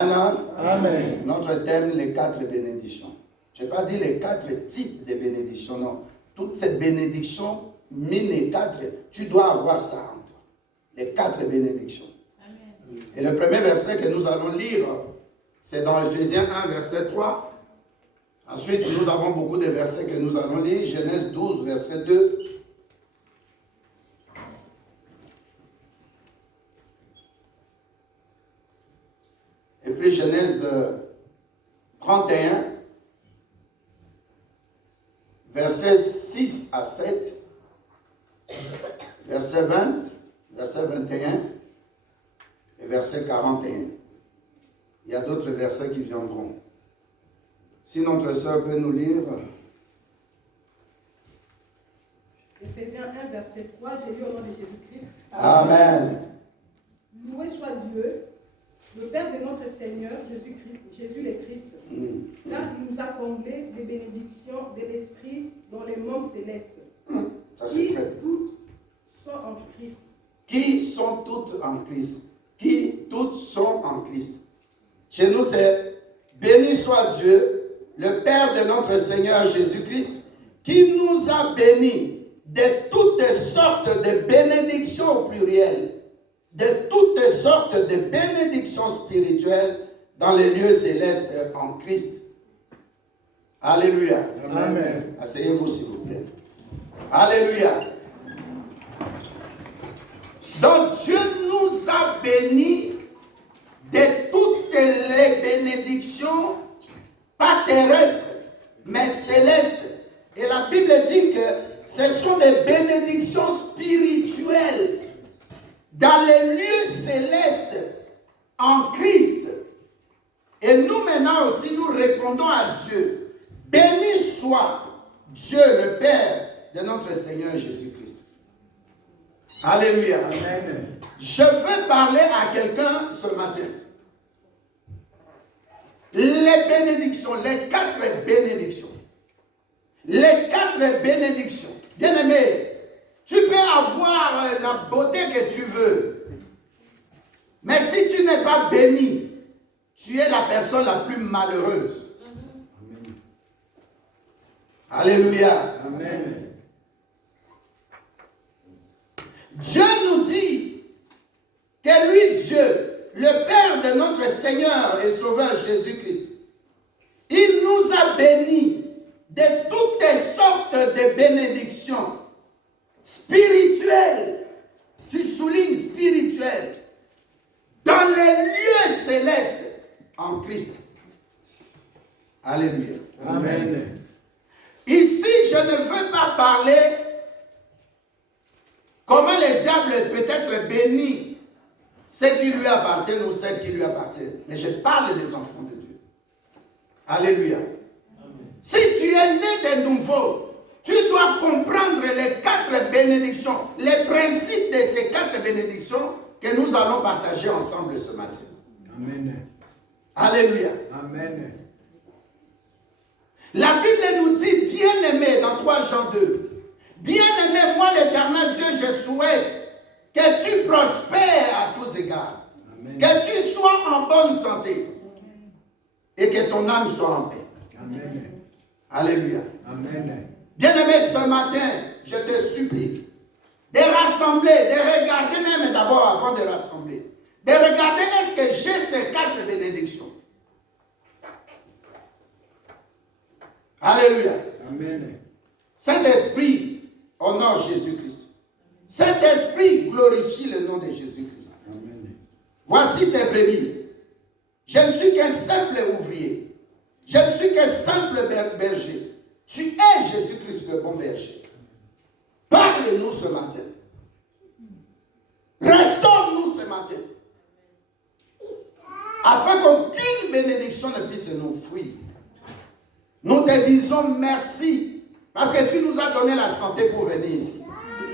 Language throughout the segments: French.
Amen. Notre thème, les 4 bénédictions. Je n'ai pas dit les 4 types de bénédictions, non. Toutes ces bénédictions, mine les 4, tu dois avoir ça en toi. Les 4 bénédictions. Amen. Et le premier verset que nous allons lire, c'est dans Ephésiens 1, verset 3. Ensuite, nous avons beaucoup de versets que nous allons lire. Genèse 12, verset 2. Et puis Genèse 31, versets 6 à 7, verset 20, verset 21 et verset 41. Il y a d'autres versets qui viendront. Si notre sœur peut nous lire. Ephésiens 1, verset 3, j'ai lu au nom de Jésus-Christ. Amen. Loué soit Dieu, le Père de notre Seigneur Jésus le Christ, car il nous a comblés des bénédictions de l'Esprit dans les mondes célestes. Ça, c'est très bien. Toutes sont en Christ. Qui sont toutes en Christ. Qui toutes sont en Christ. Chez nous, c'est béni soit Dieu, le Père de notre Seigneur Jésus-Christ, qui nous a bénis de toutes sortes de bénédictions au pluriel, de toutes sortes de bénédictions spirituelles dans les lieux célestes en Christ. Alléluia. Amen. Asseyez-vous s'il vous plaît. Alléluia. Donc Dieu nous a bénis de toutes les bénédictions, pas terrestres, mais célestes. Et la Bible dit que ce sont des bénédictions spirituelles dans les lieux célestes en Christ. Et nous maintenant aussi, nous répondons à Dieu. Béni soit Dieu le Père de notre Seigneur Jésus-Christ. Alléluia. Amen. Je veux parler à quelqu'un ce matin. Les bénédictions, les 4 bénédictions. Les 4 bénédictions. Bien-aimé, tu peux avoir la beauté que tu veux. Mais si tu n'es pas béni, tu es la personne la plus malheureuse. Amen. Alléluia. Amen. Dieu nous dit que lui, Dieu, le Père de notre Seigneur et Sauveur Jésus-Christ, il nous a bénis de toutes sortes de bénédictions spirituelles. Tu soulignes spirituelles. Dans les lieux célestes en Christ. Alléluia. Amen. Ici, je ne veux pas parler comment le diable peut être béni, ceux qui lui appartiennent ou celles qui lui appartiennent. Mais je parle des enfants de Dieu. Alléluia. Amen. Si tu es né de nouveau, tu dois comprendre les 4 bénédictions, les principes de ces 4 bénédictions que nous allons partager ensemble ce matin. Amen. Alléluia. Amen. La Bible nous dit, bien-aimé, dans 3 Jean 2, bien-aimé, moi l'Éternel Dieu, je souhaite que tu prospères à tous égards, Amen. que tu sois en bonne santé et que ton âme soit en paix. Amen. Alléluia. Amen. Bien-aimé, ce matin, je te supplie de rassembler, de regarder même d'abord avant de rassembler, de regarder est-ce que j'ai ces 4 bénédictions. Alléluia. Amen. Saint-Esprit, honore Jésus-Christ. Saint-Esprit, glorifie le nom de Jésus-Christ. Amen. Voici tes brebis. Je ne suis qu'un simple ouvrier. Je ne suis qu'un simple berger. Tu es Jésus-Christ, le bon berger. Parle-nous ce matin. Restaure-nous ce matin. Afin qu'aucune bénédiction ne puisse nous fuir. Nous te disons merci parce que tu nous as donné la santé pour venir ici.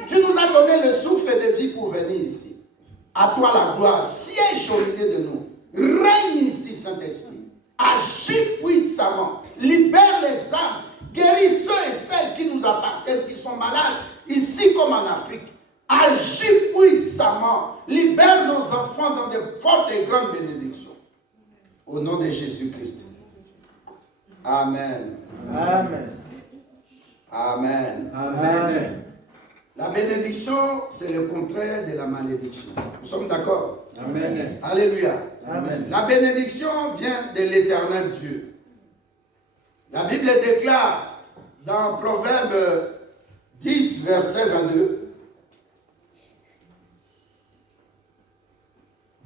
Tu nous as donné le souffle de vie pour venir ici. À toi la gloire. Siège au milieu de nous. Règne ici, Saint-Esprit. Agis puissamment. Libère les âmes. Guéris ceux et celles qui nous appartiennent, qui sont malades, ici comme en Afrique. Agis puissamment. Libère nos enfants dans de fortes et grandes bénédictions. Au nom de Jésus-Christ. Amen. Amen. Amen. Amen. La bénédiction, c'est le contraire de la malédiction. Nous sommes d'accord? Amen. Alléluia. Amen. La bénédiction vient de l'Éternel Dieu. La Bible déclare dans Proverbe 10, verset 22.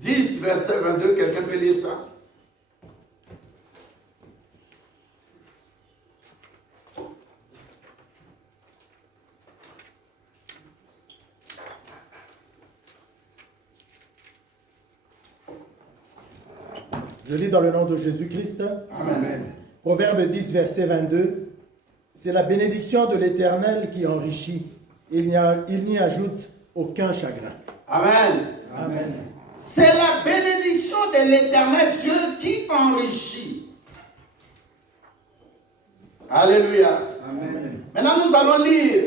10, verset 22, quelqu'un peut lire ça? Je lis dans le nom de Jésus-Christ. Amen. Proverbe 10, verset 22. C'est la bénédiction de l'Éternel qui enrichit. Il n'y ajoute aucun chagrin. Amen. Amen. C'est la bénédiction de l'Éternel Dieu qui enrichit. Alléluia. Amen. Maintenant, nous allons lire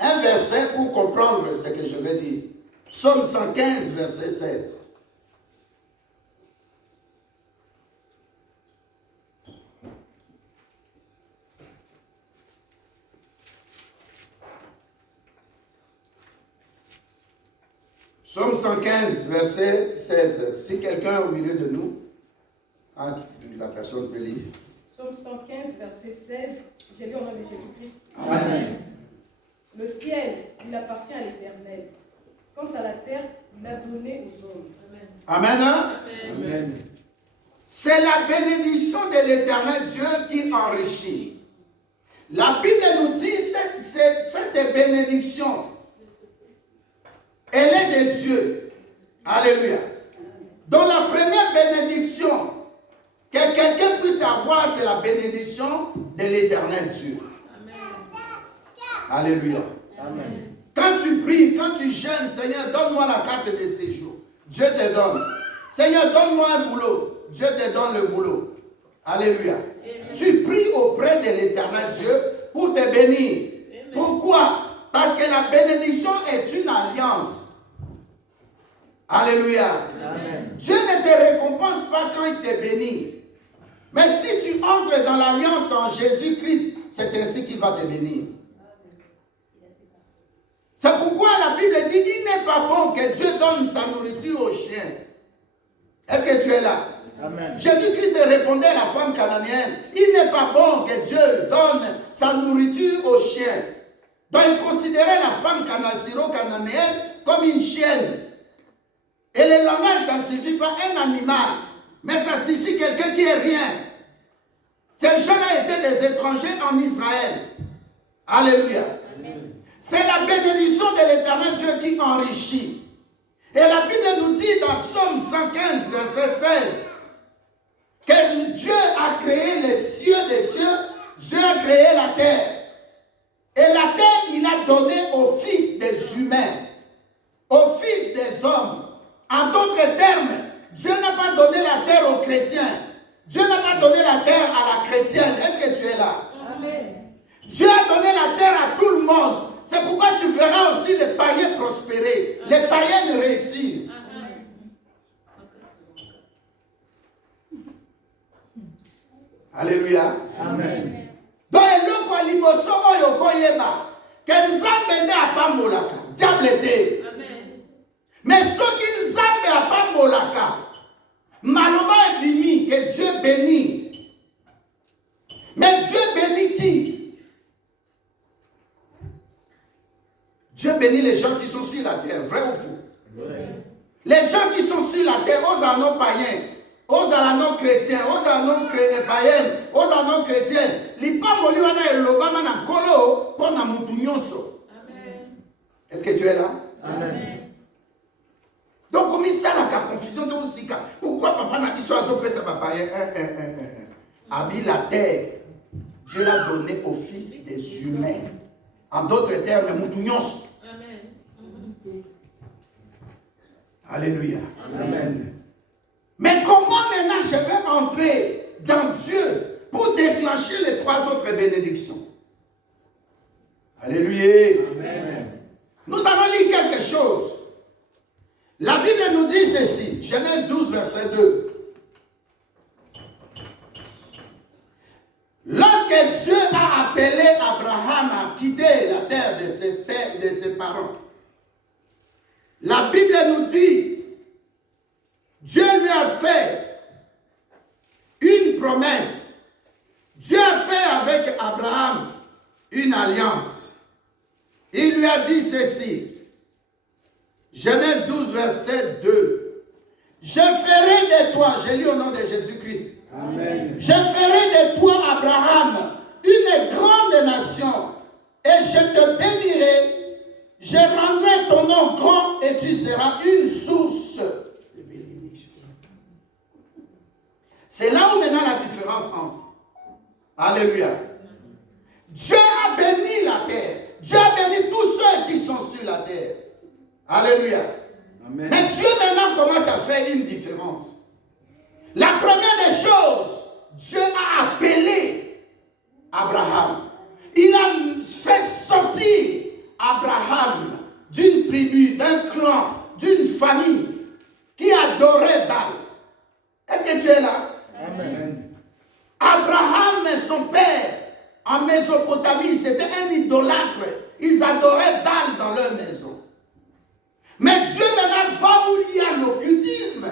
un verset pour comprendre ce que je vais dire. Psaume 115, verset 16. Psaume 115, verset 16. Si quelqu'un est au milieu de nous, la personne peut lire. Psaume 115, verset 16. J'ai lu au nom de Jésus-Christ. Amen. Le ciel, il appartient à l'Éternel. Quant à la terre, il l'a donné aux hommes. Amen. Hein? Amen. C'est la bénédiction de l'Éternel Dieu qui enrichit. La Bible nous dit cette bénédiction, elle est de Dieu. Alléluia. Donc la première bénédiction que quelqu'un puisse avoir, c'est la bénédiction de l'Éternel Dieu. Alléluia. Amen. Quand tu pries, quand tu jeûnes, Seigneur, donne-moi la carte de séjour. Dieu te donne. Seigneur, donne-moi un boulot. Dieu te donne le boulot. Alléluia. Amen. Tu pries auprès de l'Éternel Dieu pour te bénir. Amen. Pourquoi? Parce que la bénédiction est une alliance. Alléluia. Amen. Dieu ne te récompense pas quand il te bénit. Mais si tu entres dans l'alliance en Jésus-Christ, c'est ainsi qu'il va te bénir. C'est pourquoi la Bible dit, il n'est pas bon que Dieu donne sa nourriture aux chiens. Est-ce que tu es là? Amen. Jésus-Christ répondait à la femme cananéenne, il n'est pas bon que Dieu donne sa nourriture aux chiens. Donc il considérait la femme syro-cananéenne comme une chienne. Et le langage, ça ne signifie pas un animal, mais ça signifie quelqu'un qui est rien. Ces gens-là étaient des étrangers en Israël. Alléluia. C'est la bénédiction de l'Éternel Dieu qui enrichit. Et la Bible nous dit dans Psaume 115, verset 16, que Dieu a créé les cieux des cieux, Dieu a créé la terre. Et la terre, il a donné aux fils des humains, aux fils des hommes. En d'autres termes, Dieu n'a pas donné la terre aux chrétiens. Dieu n'a pas donné la terre à la chrétienne. Est-ce que tu es là? Amen. Dieu a donné la terre à tout le monde. C'est pourquoi tu verras aussi les païens prospérer, les païennes réussir. Alléluia. Amen. Donc, eloko aliboso oyo koyeba que Nzambe nde apambolaka, diable te. Mais soki Nzambe apambolaka, maloba ebimi que Dieu bénit. Mais Dieu bénit qui? Dieu bénit les gens qui sont sur la terre, vrai ou faux? Vrai. Les gens qui sont sur la terre, aux anneaux païens, aux anneaux chrétiens, aux anneaux païens, aux anneaux chrétiens, l'ipamoli wana elobama na kolo pour na mutu nyonso. Est-ce que tu es là? Amen. Donc, comme ça, la confusion de Osika, pourquoi papa n'a pas choisi ça va païen? Habille la terre, Dieu l'a donné au fils des humains. En d'autres termes, mutu nyonso. Alléluia. Amen. Mais comment maintenant je vais entrer dans Dieu pour déclencher les trois autres bénédictions? Alléluia. Amen. Nous allons lire quelque chose. La Bible nous dit ceci. Genèse 12, verset 2. lorsque Dieu a appelé Abraham à quitter la terre de ses pères, de ses parents, la Bible nous dit, Dieu lui a fait une promesse. Dieu a fait avec Abraham une alliance. Il lui a dit ceci. Genèse 12, verset 2. Je ferai de toi, j'ai lu au nom de Jésus-Christ. Amen. Je ferai de toi, Abraham, une grande nation, et je te bénirai, je rendrai ton nom grand, et tu seras une source de bénédiction. C'est là où maintenant la différence entre. Alléluia. Dieu a béni la terre. Dieu a béni tous ceux qui sont sur la terre. Alléluia. Amen. Mais Dieu maintenant commence à faire une différence. La première des choses, Dieu a appelé Abraham. Il a fait sortir Abraham d'une tribu, d'un clan, d'une famille qui adorait Baal. Est-ce que tu es là? Amen. Abraham et son père en Mésopotamie, c'était un idolâtre. Ils adoraient Baal dans leur maison. Mais Dieu maintenant va où il y a l'occultisme.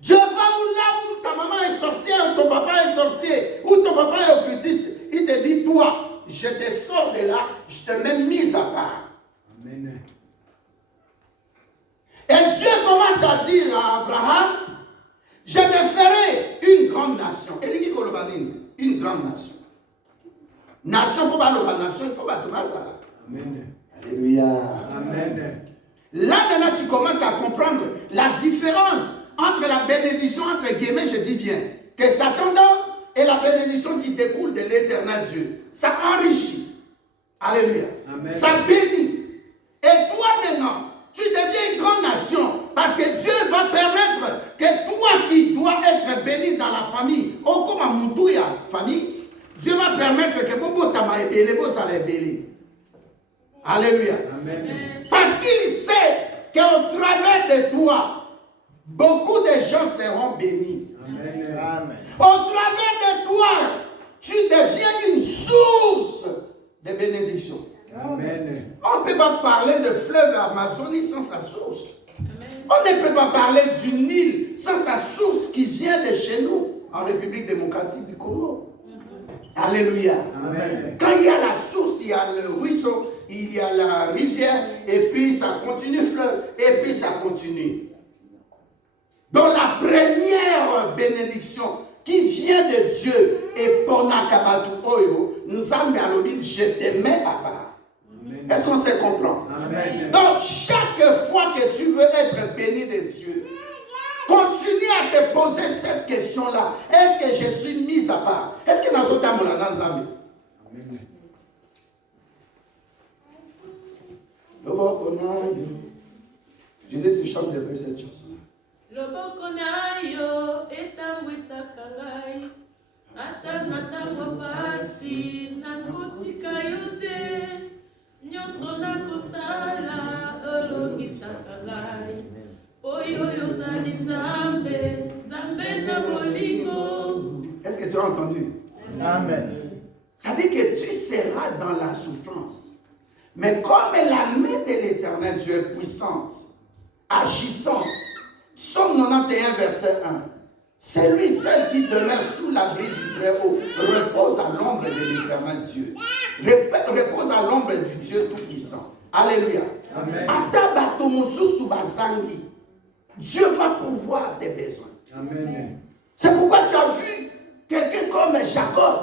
Dieu va où là où ta maman est sorcière, ou ton papa est sorcier, ou ton papa est occultiste. Il te dit, toi, je te sors de là, je te mets mise à part. Amen. Et Dieu commence à dire à Abraham, je te ferai une grande nation. Et il dit une grande nation. Nation pour la nation, il faut pas tout ça. Amen. Alléluia. Amen. Là maintenant tu commences à comprendre la différence entre la bénédiction, entre guillemets, je dis bien, que Satan donne et la bénédiction qui découle de l'éternel Dieu. Ça enrichit. Alléluia. Amen. Ça bénit. Et toi maintenant, tu deviens une grande nation parce que Dieu va permettre que toi qui dois être béni dans la famille, au comme à Moutouya, famille, Dieu va permettre que Bobo Tama et Belebo ça les bénit. Alléluia. Amen. Parce qu'il sait qu'au travers de toi, beaucoup de gens seront bénis. Amen. Amen. Au travers de toi, tu deviens une source de bénédiction. Amen. On ne peut pas parler de fleuve Amazonie sans sa source. On ne peut pas parler du Nil sans sa source qui vient de chez nous, en République démocratique du Congo. Alléluia. Amen. Quand il y a la source, il y a le ruisseau, il y a la rivière, et puis ça continue fleuve, et puis ça continue. Donc la première bénédiction qui vient de Dieu est Ponakabatu Oyo, Nzambe Alobin, je te mets à part. Est-ce qu'on se comprend? Amen. Donc chaque fois que tu veux être béni de Dieu, continue à te poser cette question-là. Est-ce que je suis mise à part? Est-ce que dans ce temps, on a Nzambe? Amen. Je dis, tu chantes de cette chanson. Loboko na yo etangwisaka ngai ata natango pasi nakotika yo te nyonso nakosala olongisaka ngai oyo yozali nzambe nzambe na bolingo. Est-ce que tu as entendu? Amen. Ça dit que tu seras dans la souffrance. Mais comme la main de l'Éternel Dieu est puissante, agissante, Psaume 91, verset 1. C'est lui, celle qui demeure sous l'abri du Très-Haut, repose à l'ombre de l'Éternel Dieu. Repose à l'ombre du Dieu Tout-Puissant. Alléluia. Amen. Dieu va pourvoir tes besoins. Amen. C'est pourquoi tu as vu quelqu'un comme Jacob.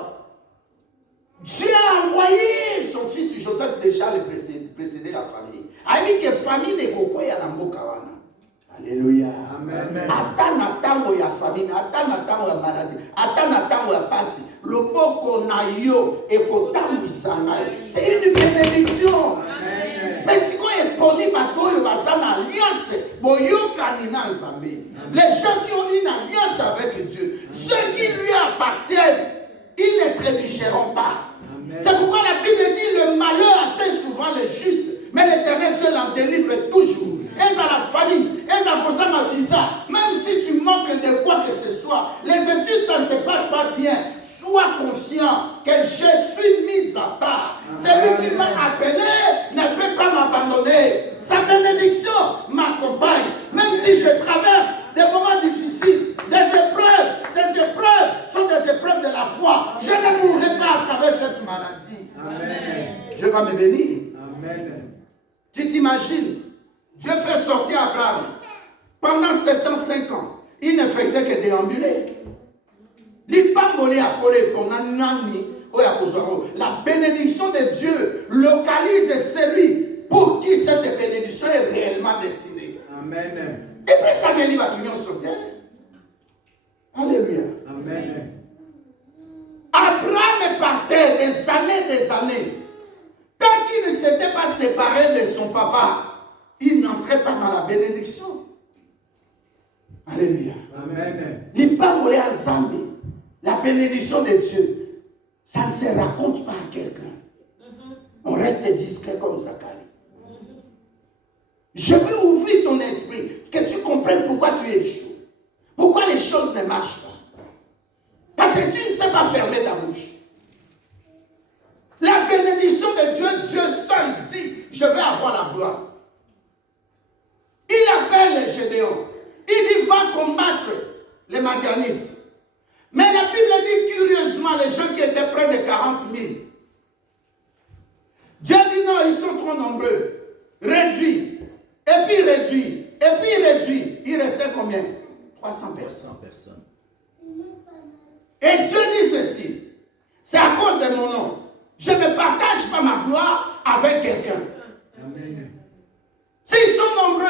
Dieu a envoyé son fils Joseph déjà le précéder la famille. Il dit que famille n'est qu'au quoi dans Bokawana. Alléluia. Amen. Atana tango ya famine, atana tango ya maladie, atana tango ya pasi. Le boko na yo ekotambu sangai. C'est une bénédiction. Amen. Mais si on est poni batoyo basana alliance, boyoka nina nzambe. Les gens qui ont une alliance avec Dieu, ceux qui lui appartiennent, ils ne trébucheront pas. Amen. C'est pourquoi la Bible dit le malheur atteint souvent les justes, mais l'Éternel Dieu l'en délivre toujours. Et à la famille, et à poser ma visa, même si tu manques de quoi que ce soit, les études ça ne se passe pas bien, sois confiant que je suis mis à part. Celui qui m'a appelé ne peut pas m'abandonner. Sa bénédiction m'accompagne. Même si je traverse des moments difficiles, des épreuves, ces épreuves sont des épreuves de la foi. Je ne mourrai pas à travers cette maladie. Amen. Dieu va me bénir. Amen. Tu t'imagines, Dieu fait sortir Abraham. Pendant 7 ans, 5 ans, il ne faisait que déambuler. La bénédiction de Dieu localise celui pour qui cette bénédiction est réellement destinée. Amen. Et puis ça me dit, va venir sur terre. Alléluia. Amen. Abraham partait des années. Tant qu'il ne s'était pas séparé de son papa, il n'entrait pas dans la bénédiction. Alléluia. Amen. La bénédiction de Dieu, ça ne se raconte pas à quelqu'un. On reste discret comme Zacharie. Je veux ouvrir ton esprit, que tu comprennes pourquoi tu échoues. Pourquoi les choses ne marchent pas. Parce que tu ne sais pas fermer ta bouche. La bénédiction de Dieu, Dieu seul dit, je vais avoir la gloire. Il appelle Gédéon. Il dit, va combattre les Madianites. Mais la Bible dit curieusement, les gens qui étaient près de 40 000. Dieu dit non, ils sont trop nombreux. Réduit. Et puis réduit. Et puis réduit. Il restait combien? 300 personnes. Et Dieu dit ceci. C'est à cause de mon nom. Je ne partage pas ma gloire avec quelqu'un. Amen. S'ils sont nombreux,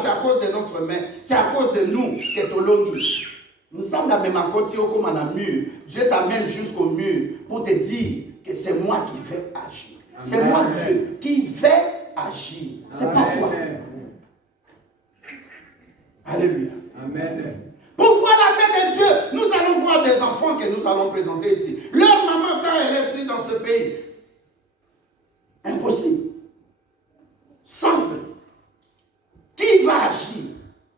c'est à cause de notre main. C'est à cause de nous que Tolongi. Nous sommes dans le même côté comme un mur. Dieu t'amène jusqu'au mur pour te dire que c'est moi qui vais agir. C'est moi Dieu qui vais agir. C'est pas toi. Alléluia. Amen. Pour voir la main de Dieu, nous allons voir des enfants que nous allons présenter ici. Leur maman, quand elle est venue dans ce pays, impossible. Centre. Qui va agir?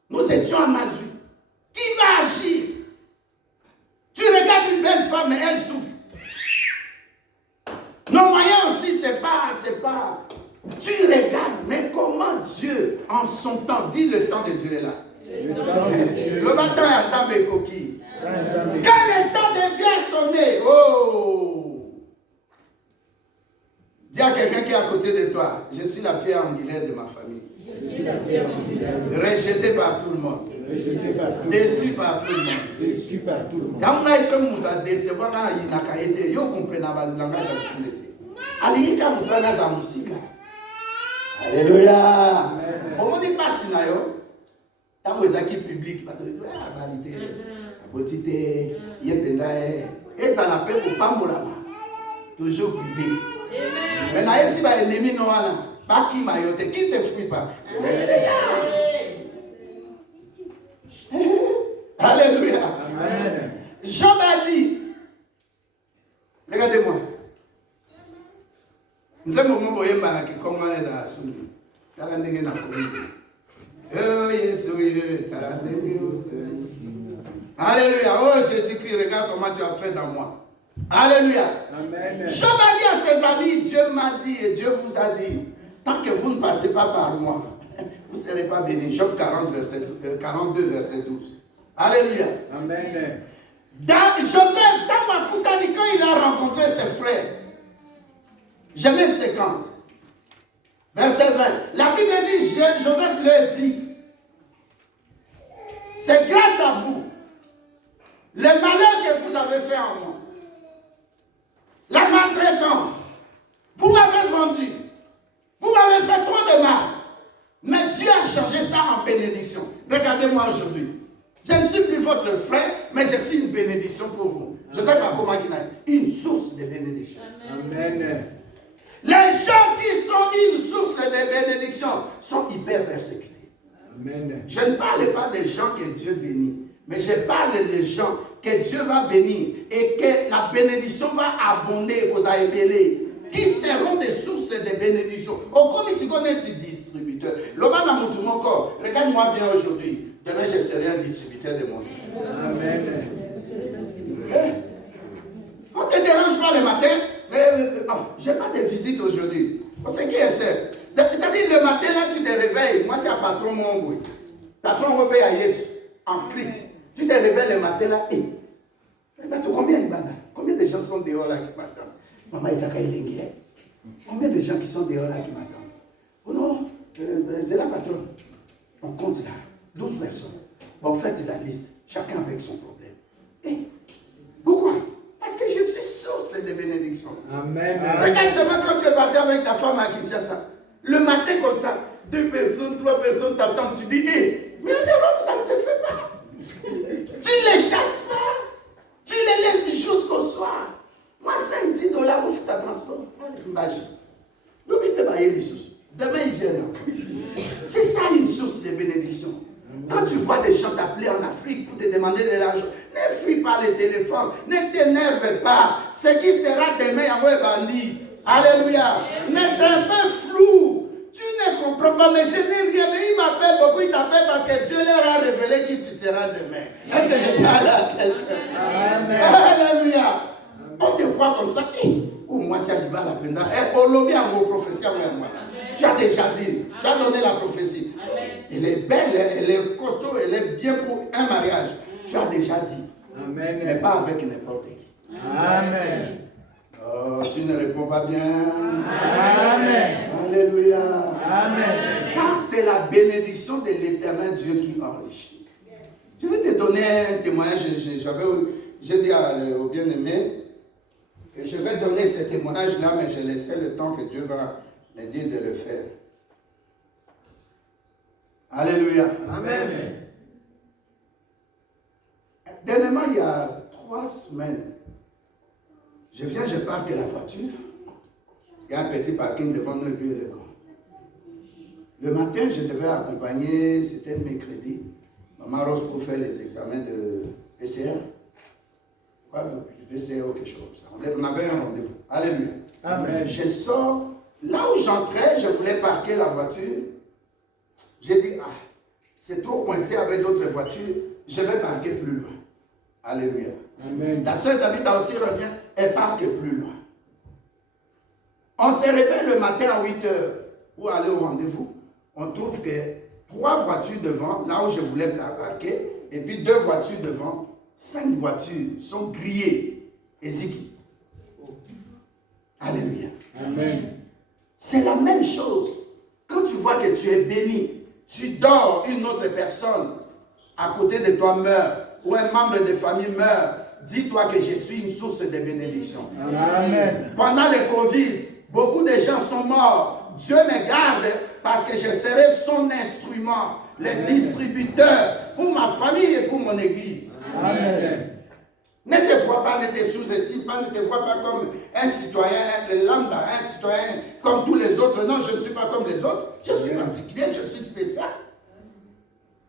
Nous étions à Mazu. Qui va agir? Tu regardes une belle femme et elle souffre. Nos moyens aussi, c'est pas. Tu regardes, mais comment Dieu, en son temps, dit le temps de Dieu est là. Le temps de Dieu. Le matin, il y a Zambé Koki. Quand le temps de Dieu a sonné, oh! Dis à quelqu'un qui est à côté de toi, je suis la pierre angulaire de ma famille. Rejeté par tout le monde. Déçu par tout le monde. Il y a un homme qui a décevoir dans la vie. Yo comprend le langage de tout. Aliyika mutwana za musika. Alléluia. On dit pas si na yo. Tant ezaki public bato ah balité. Abotité, yependa et ça l'appelle pour pambolama. Toujours public. Mais na si ba ennemi no wana, ba ki mayote, qui te fuit pas. Restez là. Alléluia. Amen. Job a dit, regardez-moi. Nous avons un moment qui commence à se faire. Alléluia. Oh Jésus-Christ, regarde comment tu as fait dans moi. Alléluia. Amen. Job a dit à ses amis, Dieu m'a dit et Dieu vous a dit, tant que vous ne passez pas par moi, vous ne serez pas bénis. Job 42, verset 12. Alléluia. Amen. Joseph, dans Makutani, quand il a rencontré ses frères, Genèse 50, verset 20, la Bible dit, Joseph leur dit, c'est grâce à vous, le malheur que vous avez fait en moi, la maltraitance, vous m'avez vendu, vous m'avez fait trop de mal, mais Dieu a changé ça en bénédiction. Regardez-moi aujourd'hui. Je ne suis plus votre frère, mais je suis une bénédiction pour vous. Joseph a commencé une source de bénédiction. Amen. Les gens qui sont une source de bénédiction sont hyper persécutés. Amen. Je ne parle pas des gens que Dieu bénit, mais je parle des gens que Dieu va bénir et que la bénédiction va abonder aux aébélés, qui seront des sources de bénédiction. Au comme si on est distributeur. Regarde-moi bien aujourd'hui. Demain, je serai un distributeur de mon Dieu. Amen. matin, je n'ai pas de visite aujourd'hui. C'est qui est ça? C'est-à-dire le matin là, tu te réveilles. Moi, c'est un patron mon bruit. Patron mon père à Jésus, en Christ. Tu te réveilles le matin là, et combien de gens sont dehors là qui m'attendent? Maman Isaka Elengi. Combien de gens qui sont dehors là qui m'attendent? Oh non, c'est la patronne. On compte là, 12 personnes. Bon, faites la liste, chacun avec son problème. Et pourquoi? Parce que je suis source de bénédiction. Amen. Regarde seulement quand tu es parti avec ta femme à Kinshasa. Le matin comme ça, 2 personnes, 3 personnes t'attendent. Tu dis, mais en Europe, ça ne se fait pas. Tu ne les chasses pas. Tu les laisses jusqu'au soir. Moi, 5, 10 $, ouvre ta transport. Demain, ils viennent encore. C'est ça une source de bénédiction. Quand tu vois des gens t'appeler en Afrique pour te demander de l'argent, ne fuis pas les téléphones, ne t'énerve pas. Ce qui sera demain, à moi, bandit. Alléluia. Mais c'est un peu flou. Tu ne comprends pas, mais je n'ai rien. Mais ils m'appellent beaucoup, ils t'appellent parce que Dieu leur a révélé qui tu seras demain. Est-ce que je parle à quelqu'un? Alléluia. On te voit comme ça. Ou moi, c'est Aliba la Penda. Au lobby, en mot prophétie, tu as déjà dit, tu as donné la prophétie. Elle est belle, elle est costaud, elle est bien pour un mariage. Tu as déjà dit. Amen. Mais pas avec n'importe qui. Amen. Oh, tu ne réponds pas bien. Amen. Alléluia. Amen. Car c'est la bénédiction de l'éternel Dieu qui enrichit. Je vais te donner un témoignage. J'ai dit au bien-aimé que je vais donner ce témoignage-là, mais je laisserai le temps que Dieu va me dire de le faire. Alléluia. Amen. Dernièrement, il y a 3 semaines, je viens, je parque la voiture. Il y a un petit parking devant nous et puis le grand. Le matin, je devais accompagner, c'était mercredi, Maman Rose pour faire les examens de PCR. Quoi, de PCR ou quelque chose. On avait un rendez-vous. Alléluia. Amen. Je sors, là où j'entrais, je voulais parquer la voiture. J'ai dit, c'est trop coincé avec d'autres voitures, je vais parquer plus loin. Alléluia. Amen. La sœur David aussi revient, elle parque plus loin. On se réveille le matin à 8 heures pour aller au rendez-vous. On trouve que 3 voitures devant, là où je voulais parquer, et puis 2 voitures devant, 5 voitures sont grillées et ziggy. Alléluia. Amen. C'est la même chose. Quand tu vois que tu es béni, tu dors, une autre personne à côté de toi meurt, ou un membre de famille meurt, dis-toi que je suis une source de bénédiction. Amen. Pendant le Covid, beaucoup de gens sont morts. Dieu me garde parce que je serai son instrument, le distributeur pour ma famille et pour mon église. Amen. Ne te vois pas, ne te sous-estime pas, ne te vois pas comme un citoyen, un lambda, un citoyen comme tous les autres. Non, je ne suis pas comme les autres. Je suis particulier, je suis spécial.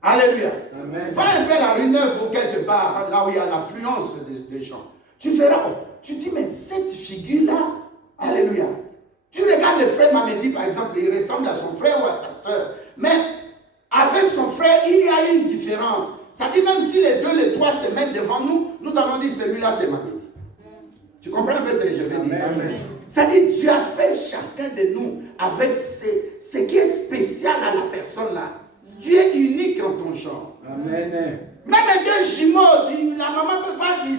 Alléluia. Amen. Va un peu à la rue Neuve ou quelque part, là où il y a l'affluence des gens. Tu verras, tu dis, mais cette figure-là, alléluia. Tu regardes le frère Mamedi, par exemple, il ressemble à son frère ou à sa soeur. Mais avec son frère, il y a une différence. Ça dit même si les 2, les 3 se mettent devant nous, nous allons dire celui-là c'est Mamedi. Tu comprends un peu ce que je veux dire? Amen. Ça dit Dieu a fait chacun de nous avec ce qui est spécial à la personne là. Tu es unique en ton genre. Amen. Même deux jumeaux, la maman peut pas dire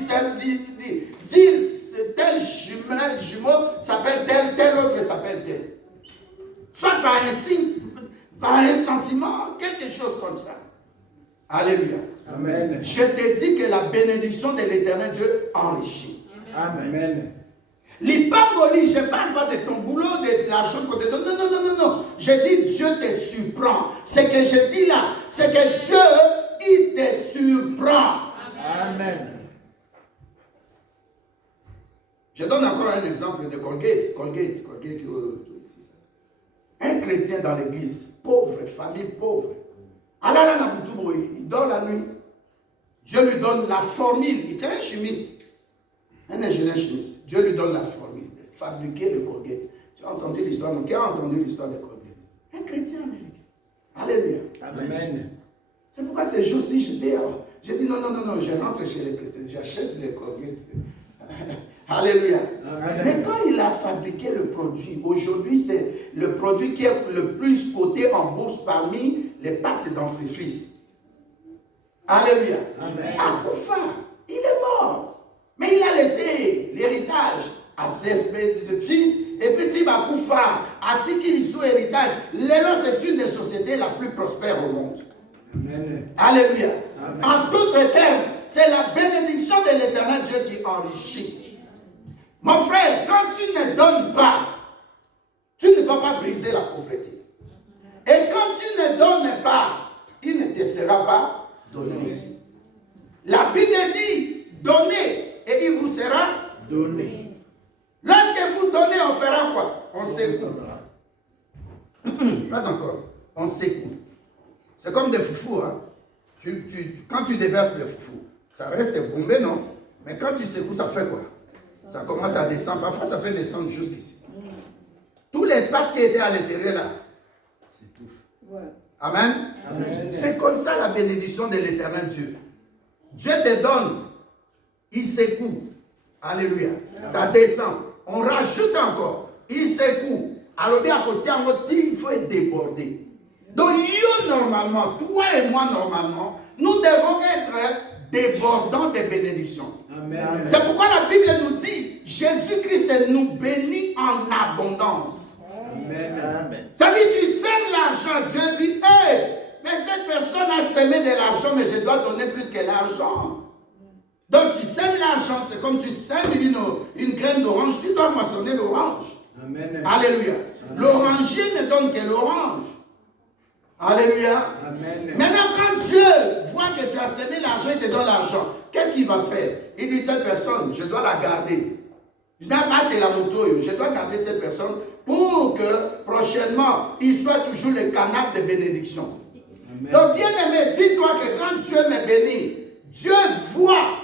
tel jumeau s'appelle tel autre s'appelle tel. Soit par un signe, par un sentiment, quelque chose comme ça. Alléluia. Amen. Je te dis que la bénédiction de l'éternel Dieu enrichit. Amen. L'ipamboli, je ne parle pas de ton boulot, de l'argent qu'on te donne. Non. Je dis Dieu te surprend. Ce que je dis là, c'est que Dieu, il te surprend. Amen. Je donne encore un exemple de Colgate. Un chrétien dans l'église, pauvre, famille pauvre. Allah il dort la nuit. Dieu lui donne la formule. C'est un chimiste, un ingénieur chimiste. Dieu lui donne la formule de fabriquer le Colgate. Tu as entendu l'histoire, mais qui a entendu l'histoire de Colgate? Un chrétien américain. Alléluia. Amen. C'est pourquoi ces jours-ci, j'ai dit non, je rentre chez les chrétiens, j'achète les Colgate. Alléluia. Amen. Mais quand il a fabriqué le produit, aujourd'hui c'est le produit qui est le plus coté en bourse parmi les pâtes dentifrice. Alléluia. Amen. Akoufa, il est mort. Mais il a laissé l'héritage à ses fils. Et petit Akoufa, a-t-il sous héritage. L'élan, c'est une des sociétés la plus prospères au monde. Amen. Alléluia. Amen. En d'autres termes, c'est la bénédiction de l'Éternel Dieu qui enrichit. Mon frère, quand tu ne donnes pas, tu ne vas pas briser la pauvreté. Et quand tu ne donnes pas, il ne te sera pas donné aussi. La Bible dit, donnez et il vous sera Donné. Lorsque vous donnez, on fera quoi? On s'écoute. Pas encore. On s'écoute. C'est comme des foufous. Hein? Quand tu déverses les foufous, ça reste bombé, non? Mais quand tu secoues, ça fait quoi? Ça commence à descendre. Parfois, ça peut descendre jusqu'ici. Tout l'espace qui était à l'intérieur là, s'étouffe. Voilà. Amen. Amen. C'est comme ça la bénédiction de l'Éternel Dieu. Dieu te donne, il secoue. Alléluia. Ça descend. On rajoute encore. Il secoue. Alors, bien, à côté, il faut être débordé. Donc, normalement, toi et moi, normalement, nous devons être débordants des bénédictions. Amen. C'est pourquoi la Bible nous dit, Jésus-Christ nous bénit en abondance. Amen. Amen. Ça dit, tu sèmes l'argent. Dieu dit, hé, mais cette personne a semé de l'argent, mais je dois donner plus que l'argent. Donc tu sèmes l'argent, c'est comme tu sèmes une graine d'orange, tu dois moissonner l'orange. Amen. Alléluia. L'oranger ne donne que l'orange. Alléluia. Amen. Maintenant, quand Dieu voit que tu as semé l'argent, il te donne l'argent, qu'est-ce qu'il va faire? Il dit, cette personne, je dois la garder. Je n'ai pas de la moto, je dois garder cette personne pour que prochainement, il soit toujours le canal de bénédiction. Amen. Donc, bien aimé, dis-toi que quand Dieu me bénit, Dieu voit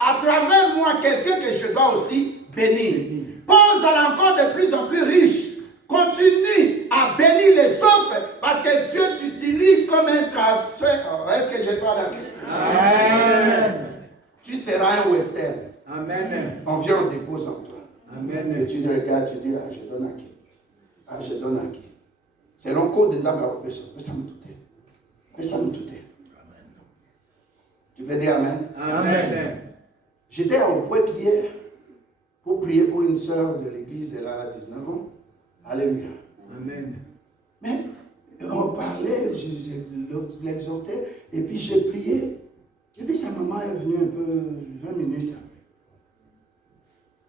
à travers moi quelqu'un que je dois aussi bénir. Pose à l'encore de plus en plus riche. Continue à bénir les autres parce que Dieu t'utilise comme un transfert. Oh, est-ce que je parle à Amen. Tu seras un western. Amen. On vient, on dépose en toi. Et Amen. tu regardes, tu dis, ah, je donne à qui? Ah, je donne à qui? C'est l'encore des âmes à ça me douter. Ça me douter. Tu peux dire Amen? Amen. J'étais au poète hier pour prier pour une sœur de l'église, elle a 19 ans. Alléluia. Amen. Mais on parlait, je l'exhortais, et puis j'ai prié. Et puis sa maman est venue un peu 20 minutes après.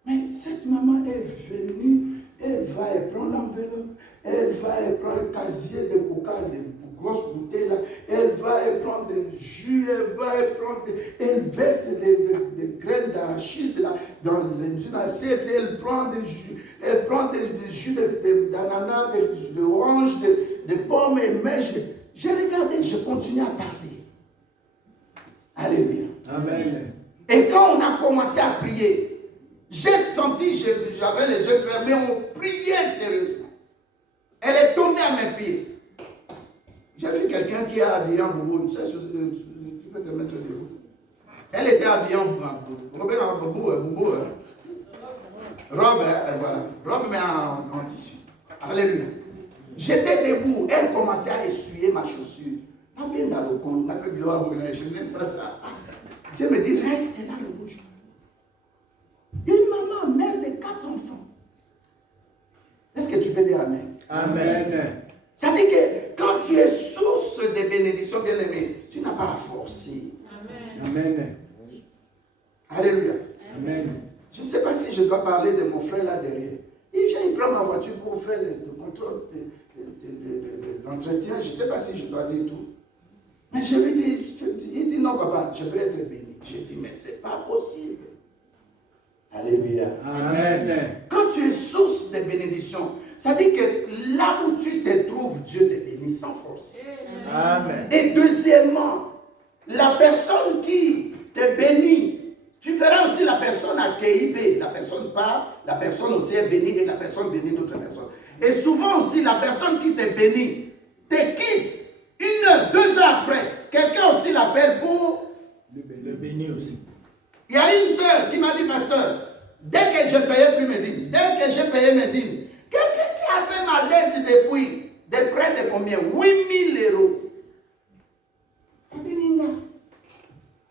Mais cette maman est venue, elle va, elle prend l'enveloppe, elle va, elle prend le casier de coca, des grosses bouteilles là, elle va, elle prend des jus, elle va, elle prend elle verse des graines d'arachide là, dans une assiette, elle prend des jus d'ananas, d'orange, de pommes et mèches. J'ai regardé, je continue à parler. Alléluia. Amen. Et quand on a commencé à prier, j'ai senti, j'avais les yeux fermés, on priait sérieusement. Elle est tombée à mes pieds. J'ai vu quelqu'un qui est habillé en boubou. Tu peux te mettre debout. Elle était habillée en boubou. Robe, voilà. Robe, mais en tissu. Alléluia. J'étais debout. Elle commençait à essuyer ma chaussure. Pas bien dans le compte. Je n'aime pas ça. Dieu me dit, reste là, ne bouge pas. Une maman, mère de 4 enfants. Est-ce que tu peux dire Amen? Amen. Ça dit que quand tu es source de bénédiction, bien aimé, tu n'as pas à forcer. Amen. Alléluia. Amen. Je ne sais pas si je dois parler de mon frère là derrière. Il vient, il prend ma voiture pour faire le contrôle d'entretien. Je ne sais pas si je dois dire tout. Mais je lui dis, il dit non papa, je veux être béni. J'ai dit, mais ce n'est pas possible. Alléluia. Amen. Quand tu es source de bénédiction, ça dit que là où tu te trouves, Dieu te bénit sans force. Amen. Et deuxièmement, la personne qui te bénit, tu feras aussi la personne accueillie. La personne part, la personne aussi est bénie et la personne bénit d'autres personnes. Et souvent aussi, la personne qui te bénit te quitte 1 heure, 2 heures après. Quelqu'un aussi l'appelle pour... Le béni aussi. Il y a une sœur qui m'a dit, pasteur, Dès que je payais plus mes dîmes, dès que j'ai payé mes dîmes, quelqu'un qui a fait ma dette depuis, de près de combien? 8 000 euros.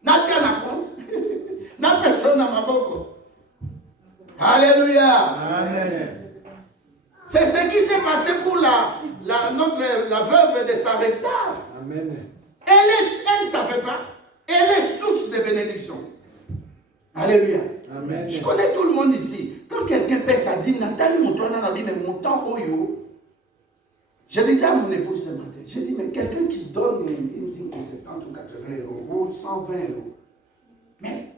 N'a tient à compte. N'a personne à ma boque. Alléluia. Amen. C'est ce qui s'est passé pour la veuve de Sarepta. Amen. Elle ne savait pas. Elle est source de bénédiction. Alléluia. Amen. Je connais tout le monde ici. Quand quelqu'un paie sa dîme, Nathalie Moutoana n'a dit, mais mon temps, Oyo. Je disais à mon épouse ce matin, j'ai dit, mais quelqu'un qui donne une dîme de 70 ou 80 euros, ou 120 euros. Mais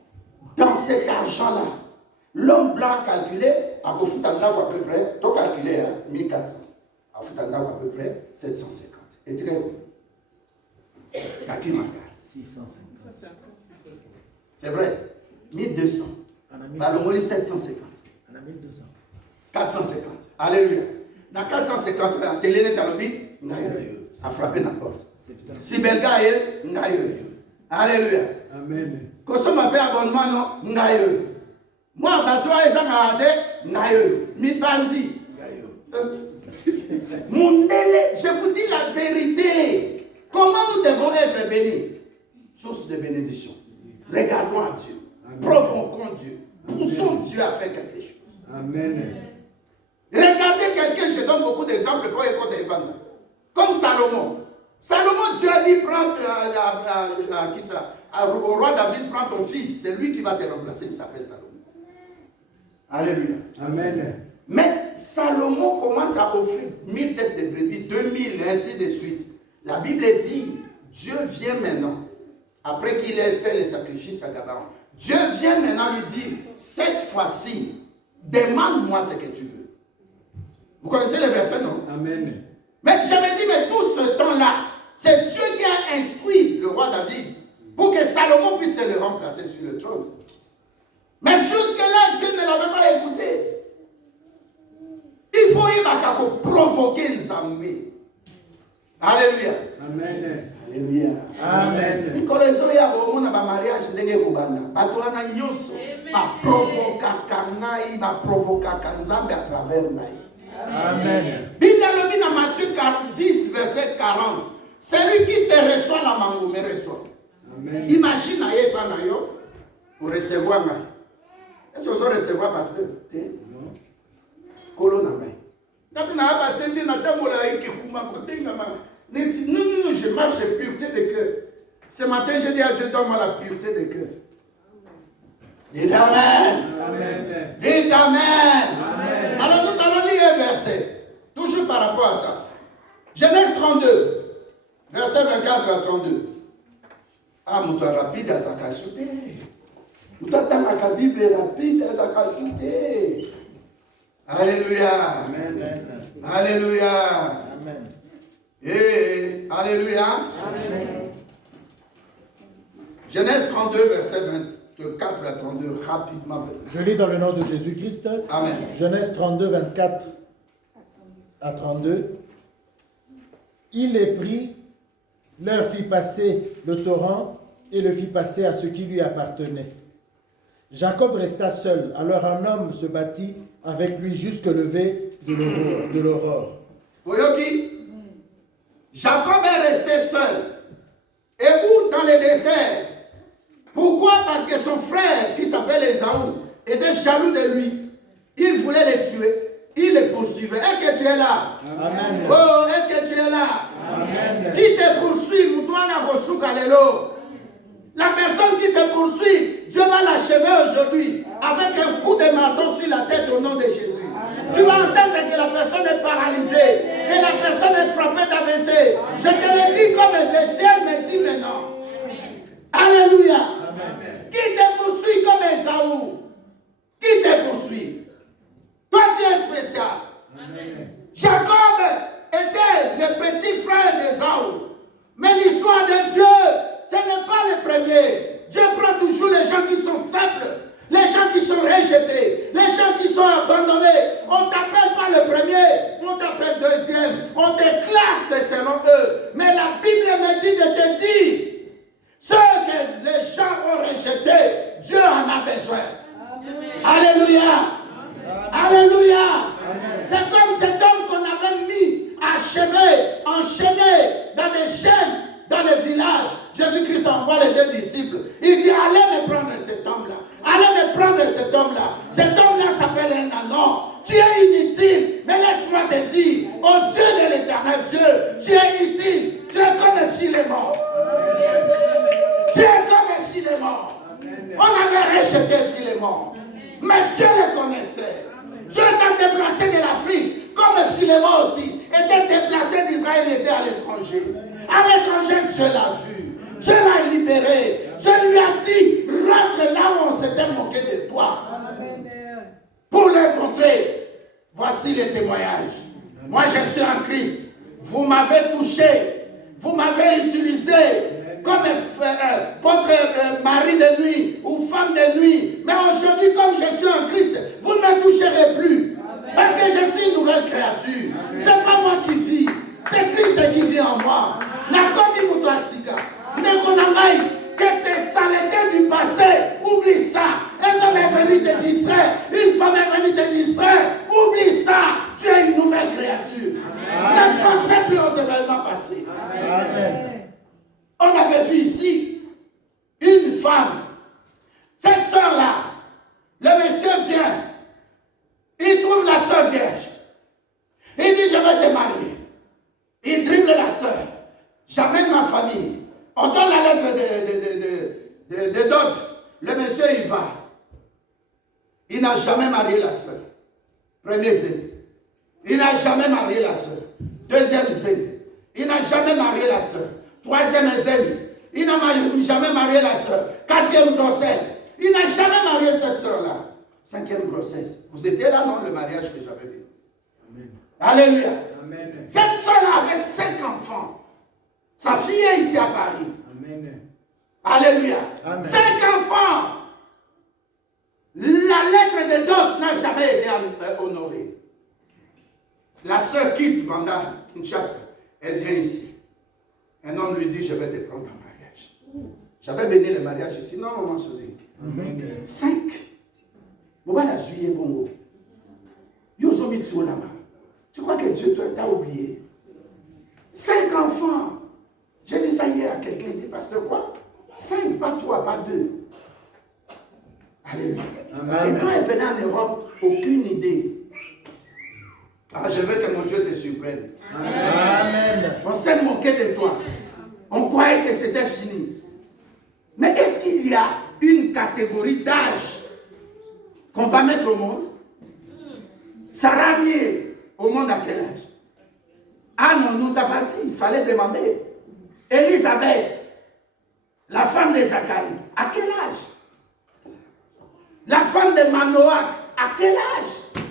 dans cet argent-là, l'homme blanc calculé, à Kofutanda à peu près, tout calculé à 1400. À Kofutanda à peu près 750. Et très haut. À qui m'a 650. C'est vrai. 1200. Valomoli 750. On a 1200. 450. Alléluia. Dans 450, la télé n'est à l'objet. A frappé dans la porte. Si belga est, alléluia. Amen. Quand on m'appelle abonnement, non, ngaïe. Moi, bateau, ils ont gardé, ngaïe. Mi panzi. Mon délai, je vous dis la vérité. Comment nous devons être bénis? Source de bénédiction. Regardons à Dieu. Provoquons Dieu. Poussons Dieu à faire quelque chose. Amen. Regardez quelqu'un, je donne beaucoup d'exemples pour écouter les vendre. Comme Salomon. Salomon, Dieu a dit, prends au roi David, prends ton fils, c'est lui qui va te remplacer, il s'appelle Salomon. Alléluia. Amen. Mais Salomon commence à offrir 1000 têtes de brebis, 2000, et ainsi de suite. La Bible dit, Dieu vient maintenant, après qu'il ait fait le sacrifice à Gabaon, Dieu vient maintenant lui dire, cette fois-ci, demande-moi ce que tu veux. Vous connaissez le verset, non? Amen. Mais je me dis, mais tout ce temps-là, c'est Dieu qui a instruit le roi David pour que Salomon puisse le remplacer sur le trône. Mais jusque-là, Dieu ne l'avait pas écouté. Il faut y provoquer Nzambé. Alléluia. Amen. Alléluia. Amen. Nikolozo ya bomo na ba mariage ndenge kobanda. Bato wana nyonso ba provoka ngai, ba provoka Nzambe à travers ngai. Amen. Bible dit dans Matthieu 10, verset 40. Celui qui te reçoit la mango me reçoit. Amen. Imagine aye panayo pour recevoir ngai. Est-ce que vous allez recevoir pasteur? Non. Kolo na ngai. Tapi na pasteur ndi na tambola yeke kuma kotenga ma. Non, je marche de pureté de cœur. Ce matin, j'ai dit à Dieu, donne-moi la pureté de cœur. Dites Amen. Amen. Dites Amen. Amen. Alors nous allons lire un verset, toujours par rapport à ça. Genèse 32, verset 24 à 32. Ah, mouton rapide à sa cachotée. Mouton dans la Bible rapide à sa cachotée. Alléluia. Amen. Alléluia. Amen. Et alléluia. Amen. Genèse 32, verset 24 à 32, rapidement. Je lis dans le nom de Jésus-Christ. Amen. Genèse 32, 24 à 32. Il les prit, leur fit passer le torrent et le fit passer à ce qui lui appartenait. Jacob resta seul, alors un homme se battit avec lui jusqu'au lever de l'aurore. Voyez-vous, Jacob est resté seul. Et où? Dans le désert. Pourquoi? Parce que son frère, qui s'appelle Ésaü, était jaloux de lui. Il voulait le tuer. Il le poursuivait. Est-ce que tu es là? Amen. Oh, est-ce que tu es là? Amen. Qui te poursuit? La personne qui te poursuit, Dieu va l'achever aujourd'hui avec un coup de marteau sur la tête au nom de Jésus. Tu vas entendre que la personne est paralysée, que la personne est frappée d'AVC. Je te le dis comme le ciel me dit maintenant. Alléluia. Amen. Qui te poursuit comme Ésaü? Qui te poursuit? Toi tu es spécial. Amen. Jacob était le petit frère d'Ésaü. Mais l'histoire de Dieu, ce n'est pas le premier. Dieu prend toujours les gens qui sont simples, les gens qui sont rejetés, les gens qui sont abandonnés. On ne t'appelle pas le premier, on t'appelle deuxième. On te classe selon eux. Mais la Bible me dit de te dire, ceux que les gens ont rejetés, Dieu en a besoin. Amen. Alléluia. Alléluia. Alléluia. C'est comme cet homme qu'on avait mis, enchaîné dans des chaînes, dans le village. Jésus-Christ envoie les 2 disciples. Il dit, allez me prendre cet homme-là. Allez me prendre cet homme-là. Cet homme-là s'appelle un anon. Tu es inutile. Mais laisse-moi te dire, aux yeux de l'Éternel Dieu, tu es utile. Tu es comme un filet mort. Tu es comme un filet mort. On avait rejeté Philémon. Mais Dieu le connaissait. Dieu t'a déplacé de l'Afrique, comme Philémon aussi était déplacé d'Israël et était à l'étranger. À l'étranger, Dieu l'a vu. Dieu l'a libéré. Dieu lui a dit, rentre là où on s'était moqué de toi. Pour leur montrer, voici les témoignages. Moi, je suis en Christ. Vous m'avez touché. Vous m'avez utilisé comme votre mari de nuit ou femme de nuit. Mais aujourd'hui, comme je suis en Christ, vous ne me toucherez plus. Parce que je suis une nouvelle créature. Ce n'est pas moi qui vis. C'est Christ qui vit en moi. Nakomi Moutoasika. Nekonamai. Que tes saletés du passé, oublie ça. Un homme est venu te distraire. Une femme est venue te distraire. Oublie ça. Tu es une nouvelle créature. Ne pensez plus aux événements passés. Amen. On avait vu ici une femme. Cette soeur-là, le monsieur vient. Il trouve la soeur vierge. Il dit, je vais te marier. Il dribble la soeur. J'amène ma famille. On donne la lettre de dot. Le monsieur, il va. Il n'a jamais marié la soeur. Premier zèle. Il n'a jamais marié la soeur. Deuxième zèle. Il n'a jamais marié la soeur. Troisième zèle. Il n'a jamais marié la soeur. Quatrième grossesse. Il n'a jamais marié cette soeur-là. Cinquième grossesse. Vous étiez là, non, le mariage que j'avais vu. Alléluia. Amen. Cette soeur-là avec 5 enfants. Sa fille est ici à Paris. Amen. Alléluia. Amen. 5 enfants. La lettre de dot n'a jamais été honorée. La sœur quitte Banda, Kinshasa. Elle vient ici. Un homme lui dit, je vais te prendre en mariage. J'avais béni le mariage ici. Non, maman Suzy. 5. Bobala Zuye Bongo. Yozomi Tsolama. Tu crois que Dieu t'a oublié? 5 enfants. J'ai dit ça hier à quelqu'un. Il dit, pasteur quoi? 5, pas 3, pas 2. Alléluia. Et quand elle venait en Europe, aucune idée. Ah, je veux que mon Dieu te surprenne. Amen. On s'est moqué de toi. On croyait que c'était fini. Mais est-ce qu'il y a une catégorie d'âge qu'on va mettre au monde? Sarah Mier, au monde à quel âge? Ah non, on nous a pas dit, il fallait demander. Élisabeth, la femme de Zacharie, à quel âge? La femme de Manoach, à quel âge?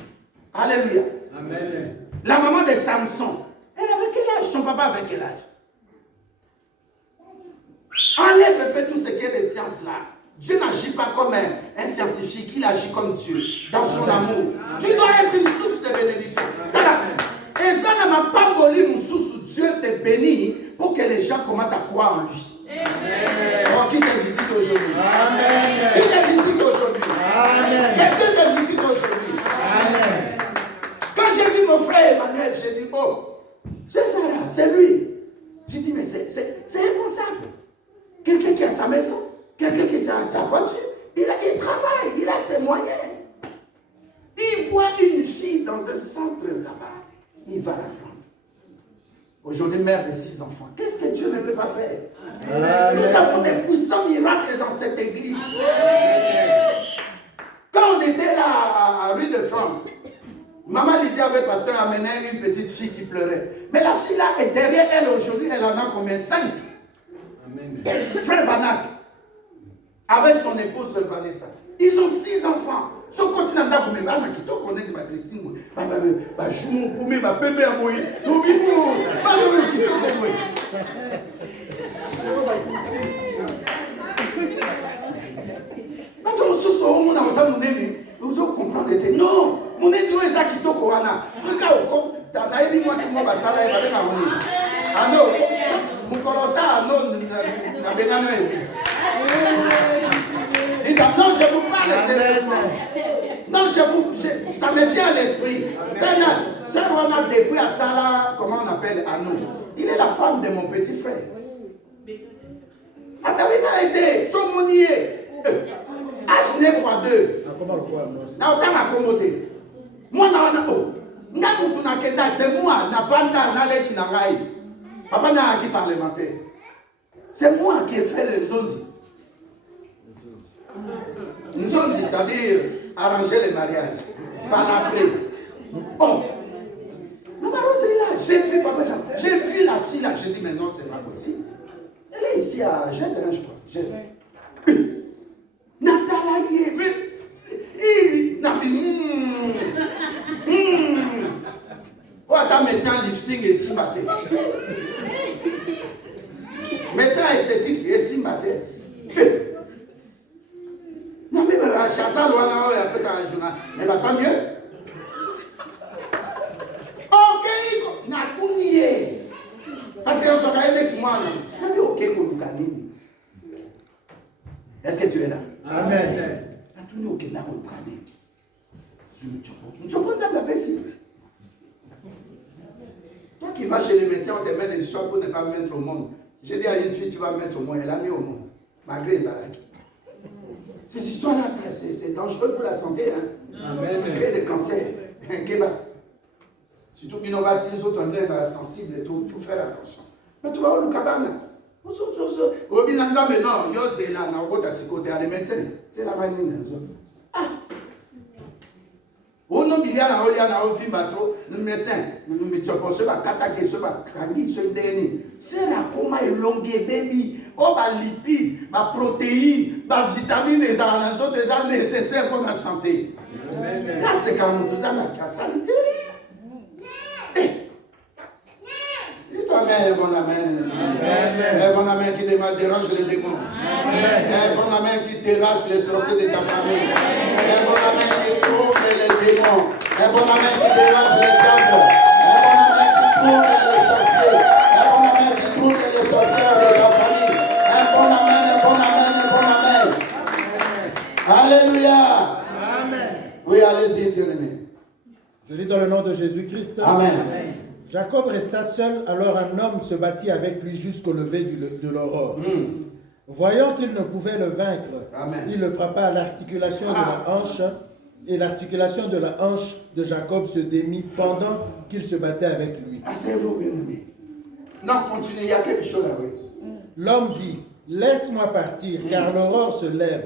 Alléluia. Amen. La maman de Samson, elle avait quel âge? Son papa avait quel âge? Enlève un peu tout ce qui est de sciences là. Dieu n'agit pas comme un scientifique, il agit comme Dieu, dans son amour. Tu dois être une source de bénédiction. Et ça ne m'a pas volé mon source où Dieu te bénit pour que les gens commencent à croire en lui. Oh, qui te visite aujourd'hui? Qui te visite aujourd'hui? Que Dieu te visite aujourd'hui. Quand j'ai vu mon frère Emmanuel, j'ai dit, oh, c'est ça là, c'est lui. J'ai dit, mais c'est impensable. Quelqu'un qui a sa maison, quelqu'un qui a sa voiture, il travaille, il a ses moyens. Il voit une fille dans un centre là-bas, il va la prendre. Aujourd'hui, mère de 6 enfants. Qu'est-ce que Dieu ne peut pas faire? Nous avons des puissants miracles dans cette église. Quand on était là à Rue de France, maman Lydia avait pasteur amené une petite fille qui pleurait. Mais la fille là est derrière elle aujourd'hui, elle en a combien? 5. Frère Banak, avec son épouse Vanessa, ils ont 6 enfants. Son continent d'Abou, mais qui te connaît ma Christine, ma joue pour me, ma bébé à moi, n'oublie pas, qui te connaît. Quand on se sort au monde, nous allons comprendre que non, mon aide est à Kito Koana. Ce cas où, dans la vie, moi, c'est moi, Basala, et avec ma monnaie. Ah non, vous connaissez un nom de Benano et non, je vous parle sérieusement. Non, ça me vient à l'esprit. Sœur Wana, depuis à Sala, comment on appelle Anou, il est la femme de mon petit frère. Atabina a été Somonier. H9 x 2. Na autant à commoter. Moi, c'est moi, Papa n'a qui parlementaire. C'est moi qui ai fait le Nzonzi. Nzonzi, c'est-à-dire arranger les mariages. Par l'après. Oh! Maman Rose est là. J'ai vu Papa Jean. J'ai vu la fille là. J'ai dit, mais non, c'est pas possible. Elle est ici à Gênes, je crois. Gênes. Nathalie, mais. Oh, attends, médecin lifting et si matin. Médecin esthétique et si matin. Non, mais Chassa, Loana, on appelle ça un journal. Mais bah, ça mieux. Ok, n'a tout nié. Parce que on s'en dit moi, n'a dit ok, Kolukanini. Est-ce que tu es là? Amen. N'a tout nié ok, n'a Kolukanini. Tu comprends ça, ma possible. Toi qui vas chez les médecins, on te met des histoires pour ne pas mettre au monde. J'ai dit à une fille, tu vas mettre au monde, elle a mis au monde. Malgré ça. Ces histoires-là, c'est dangereux pour la santé. Hein. Ça crée des cancers. Surtout qu'une ovacine, les autres anglais sont sensibles et tout. Il faut faire attention. Mais tu vas où le cabane? Robinanza, mais non, yo, c'est là, les médecins. C'est la vanille. Ah! Au nom de l'Iana, il y a un film bateau, le médecin, le médecin, se va attaquer, se va craquer, se déni. C'est la coma et longue baby. Oh, bah, lipides, bah, protéines, bah, vitamines, les autres nécessaires pour la santé. Là, c'est quand même tout ça, la santé. Amen, bon amen. Un bon amen qui dérange les démons. Un bon amen qui terrasse les sorciers de ta famille. Un bon amen qui trouble les démons. Un bon amen qui dérange les diables. Un bon amen qui trouble les sorciers. Un bon amen qui trouble les sorcières de ta famille. Un bon amen, un bon amen, un bon amen. Alléluia. Amen. Oui, allez-y, bien-aimés. Je lis dans le nom de Jésus-Christ. Amen. Jacob resta seul, alors un homme se battit avec lui jusqu'au lever de l'aurore. Voyant qu'il ne pouvait le vaincre, Amen. Il le frappa à l'articulation de la hanche, et l'articulation de la hanche de Jacob se démit pendant qu'il se battait avec lui. Asseyez-vous, bien-aimés. Non, continuez, il y a quelque chose là, oui. L'homme dit, laisse-moi partir, car l'aurore se lève.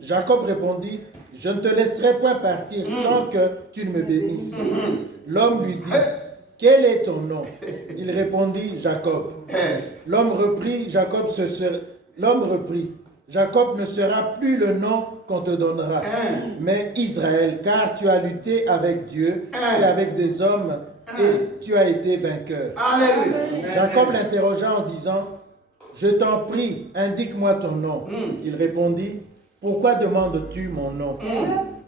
Jacob répondit, je ne te laisserai point partir sans que tu ne me bénisses. L'homme lui dit, quel est ton nom? Il répondit, Jacob. L'homme reprit, Jacob ne sera plus le nom qu'on te donnera, mais Israël, car tu as lutté avec Dieu et avec des hommes et tu as été vainqueur. Alléluia. Jacob l'interrogea en disant, je t'en prie, indique-moi ton nom. Il répondit, pourquoi demandes-tu mon nom?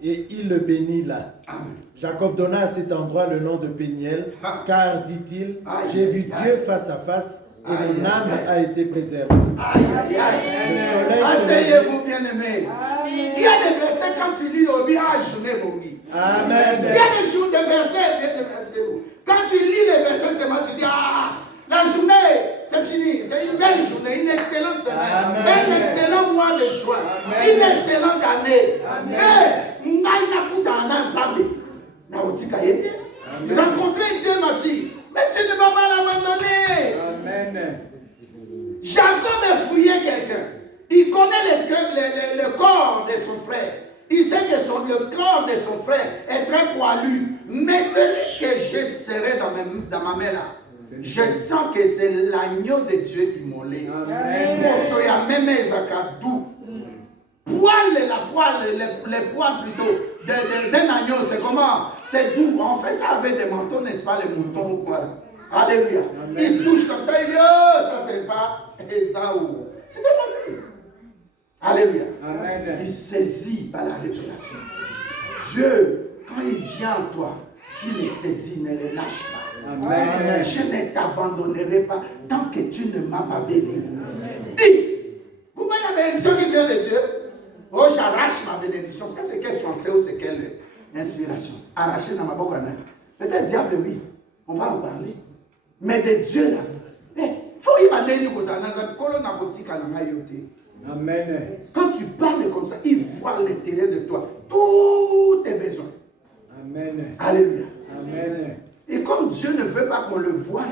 Et il le bénit là. Amen. Jacob donna à cet endroit le nom de Péniel, car, dit-il, j'ai vu Dieu face à face et mon âme a été préservée. Aïe, aïe, aïe. Asseyez-vous, bien-aimés. Il y a des versets quand tu lis au bien, journée, mon vie. Amen. Il y a des jours, des versets, bien des versets. Quand tu lis les versets, c'est moi, tu dis, ah, la journée, c'est fini. C'est une belle journée, une excellente semaine, un excellent mois de juin, une excellente année. Rencontrer Dieu, ma fille, mais tu ne vas pas l'abandonner. Amen. Jacob a fouillé quelqu'un. Il connaît le corps de son frère. Il sait que le corps de son frère est très poilu. Mais celui que je serai dans ma main là, je sens que c'est l'agneau de Dieu immolé. Les poils plutôt d'un agneau, c'est comment? C'est doux. On fait ça avec des manteaux, n'est-ce pas, les moutons ou quoi là. Alléluia. Il touche comme ça, il dit, oh, ça c'est pas Esaou. C'était la nuit. Alléluia. Amen. Il saisit par la révélation. Dieu, quand il vient en toi, tu le saisis, ne le lâche pas. Amen. Je ne t'abandonnerai pas tant que tu ne m'as pas béni. Dis, vous voyez la bénédiction qui vient de Dieu? Oh, j'arrache ma bénédiction. Ça, c'est quel français ou c'est quel inspiration. Arraché dans ma boca. Peut-être diable, oui. On va en parler. Mais de Dieu là. Il faut y aller. Amen. Quand tu parles comme ça, il voit l'intérêt de toi. Tous tes besoins. Amen. Alléluia. Amen. Et comme Dieu ne veut pas qu'on le voie.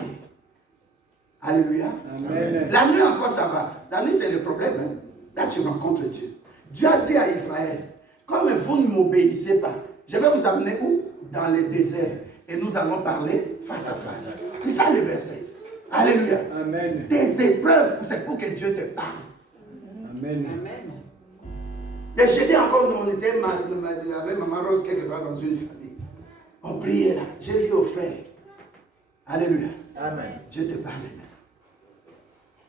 Alléluia. Amen. La nuit encore ça va. La nuit c'est le problème. Hein. Là tu rencontres Dieu. Dieu a dit à Israël, comme vous ne m'obéissez pas, je vais vous amener où? Dans le désert. Et nous allons parler face à face. C'est ça le verset. Alléluia. Amen. Tes épreuves, c'est pour que Dieu te parle. Amen. Et j'ai dit encore, nous on était avec Maman Rose quelque part dans une famille. On priait là. J'ai dit aux frères, alléluia. Amen. Dieu te parle maintenant.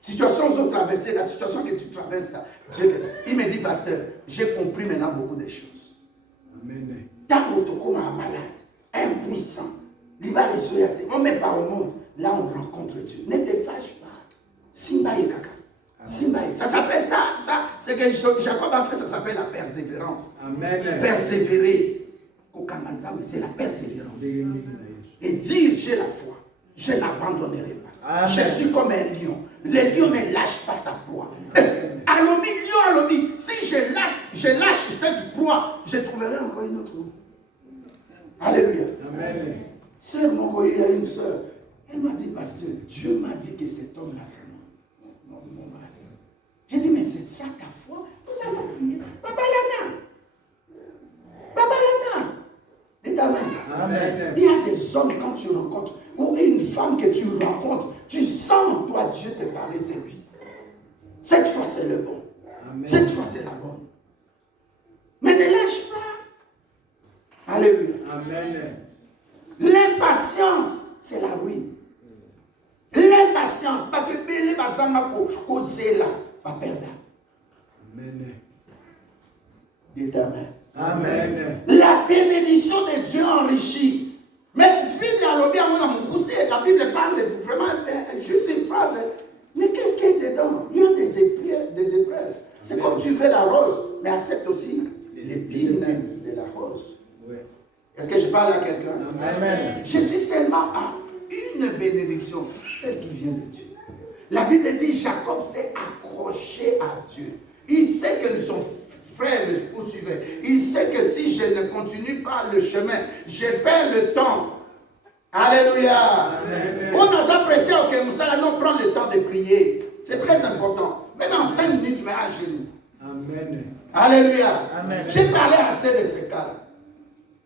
Situation où traverser, la situation que tu traverses là, Dieu, il me dit, pasteur, j'ai compris maintenant beaucoup de choses. Amen. Tant que tu es comme un malade, impuissant, on met pas au monde, là on rencontre Dieu. Ne te fâche pas. Simbaye kaka. Simbaye. Ça s'appelle ça, c'est que Jacob a fait, ça s'appelle la persévérance. Amen. Persévérer. C'est la persévérance. Et dire, j'ai la foi, je n'abandonnerai pas. Amen. Je suis comme un lion. Le lion ne lâche pas sa proie. Alobi, lion, alobi. Si je lâche cette proie, je trouverai encore une autre. Alléluia. Amen. Sœur, il y a une sœur. Elle m'a dit, pasteur, Dieu m'a dit que cet homme-là, c'est mon mari. J'ai dit, mais c'est ça ta foi? Nous allons prier. Baba Lana. Dites Amen. Amen. Il y a des hommes quand tu rencontres, ou une femme que tu rencontres, tu sens toi Dieu te parler, c'est lui. Cette fois c'est le bon. Amen. Cette fois c'est la bonne. Mais ne lâche pas. Alléluia. Amen. L'impatience, c'est la ruine. L'impatience, pas que belé bazama causer là, pas perdre. Amen. Dites Amen. Amen. La bénédiction de Dieu enrichit. Mais la Bible parle vraiment juste une phrase. Mais qu'est-ce qui est dedans? Il y a des épreuves. C'est comme tu veux la rose, mais accepte aussi l'épine de la rose. Oui. Est-ce que je parle à quelqu'un? Amen. Je suis seulement à une bénédiction, celle qui vient de Dieu. La Bible dit Jacob s'est accroché à Dieu. Il sait que son frère le poursuivait. Il sait que si je ne continue pas le chemin, je perds le temps. Alléluia. Amen. On a apprécié que nous allons prendre le temps de prier. C'est très important. Même en 5 minutes, mais à genoux. Amen. Alléluia. Amen. J'ai parlé assez de ce cas-là.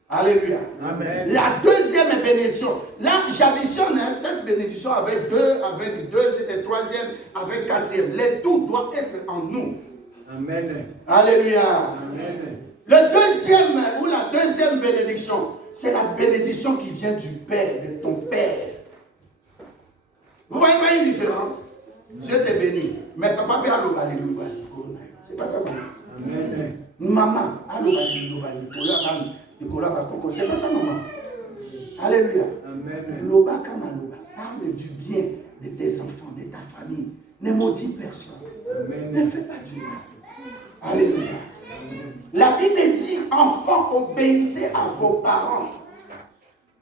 Alléluia. Amen. La deuxième bénédiction. Là, j'additionne cette bénédiction avec deux, troisième, avec quatrième. Le tout doit être en nous. Amen. Alléluia. Amen. Le deuxième ou la deuxième bénédiction, c'est la bénédiction qui vient du Père, de ton Père. Vous voyez pas une différence? Dieu te bénit. Mais papa peut aller au c'est pas ça. Amen. Maman, c'est pas ça, maman. Alléluia. Amen. Loba Kamaloba, parle du bien de tes enfants, de ta famille. Ne maudis personne. Amen. Ne fais pas du mal. Alléluia. La Bible dit, enfants, obéissez à vos parents.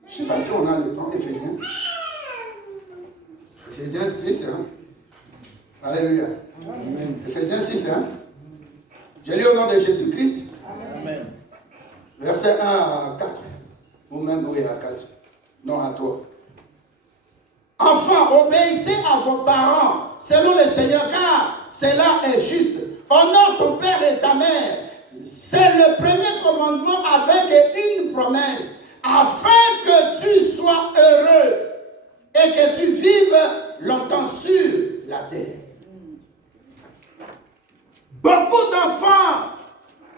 Je ne sais pas si on a le temps, Éphésiens. Éphésiens 6, hein. Alléluia. Amen. Éphésiens 6, hein. Je lis au nom de Jésus-Christ. Amen. Verset 1 à 4. Ou même, oui, à 4. Non, à 3. Enfants, obéissez à vos parents, selon le Seigneur, car cela est juste. Honore ton père et ta mère. C'est le premier commandement avec une promesse, afin que tu sois heureux et que tu vives longtemps sur la terre. Beaucoup d'enfants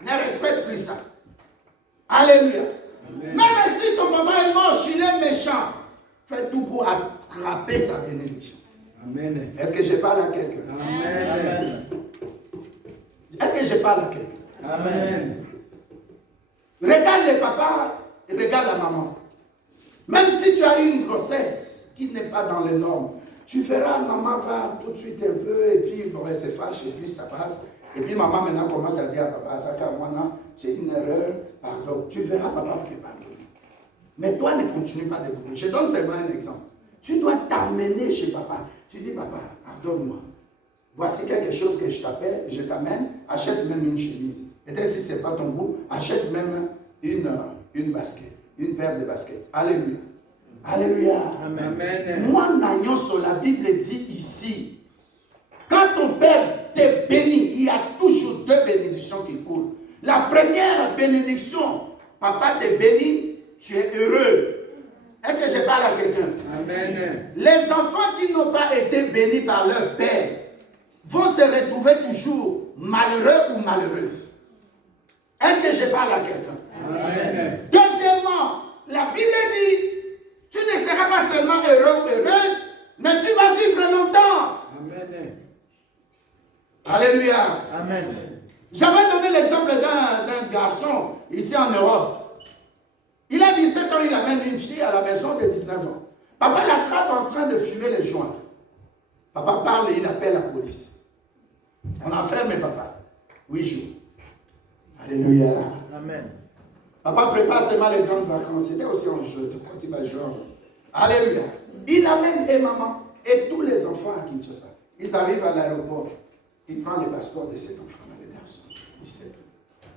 ne respectent plus ça. Alléluia. Amen. Même si ton papa est moche, il est méchant, fais tout pour attraper sa bénédiction. Amen. Est-ce que je parle à quelqu'un? Amen. Est-ce que je parle à quelqu'un? Amen. Regarde le papa et regarde la maman. Même si tu as une grossesse qui n'est pas dans les normes, tu verras, maman va tout de suite un peu, et puis bon, elle se fâche, et puis ça passe. Et puis maman maintenant commence à dire à papa, ça car moi, maman, c'est une erreur, pardon. Tu verras papa te pardonner. Mais toi, ne continue pas d'écouter. Je donne seulement un exemple. Tu dois t'amener chez papa. Tu dis, papa, pardonne-moi. Voici quelque chose que je t'amène, achète même une chemise. Peut-être si ce n'est pas ton goût, achète même une basket, une paire de baskets. Alléluia. Alléluia. Amen. Moi, Nagnoso, la Bible dit ici, quand ton père te bénit, il y a toujours deux bénédictions qui coulent. La première bénédiction, papa te bénit, tu es heureux. Est-ce que je parle à quelqu'un? Amen. Les enfants qui n'ont pas été bénis par leur père vont se retrouver toujours malheureux ou malheureuses. Est-ce que je parle à quelqu'un? Amen. Deuxièmement, la Bible dit, tu ne seras pas seulement heureux ou heureuse, mais tu vas vivre longtemps. Amen. Alléluia. Amen. J'avais donné l'exemple d'un garçon ici en Europe. Il a 17 ans, il amène une fille à la maison de 19 ans. Papa l'attrape en train de fumer les joints. Papa parle et il appelle la police. On enferme papa. 8 jours. Alléluia. Amen. Papa prépare seulement les grandes vacances. C'était aussi un jeu, quand il va jouer. Alléluia. Il amène et maman et tous les enfants à Kinshasa. Ils arrivent à l'aéroport. Il prend le passeport de cet enfant, le garçon, 17 ans.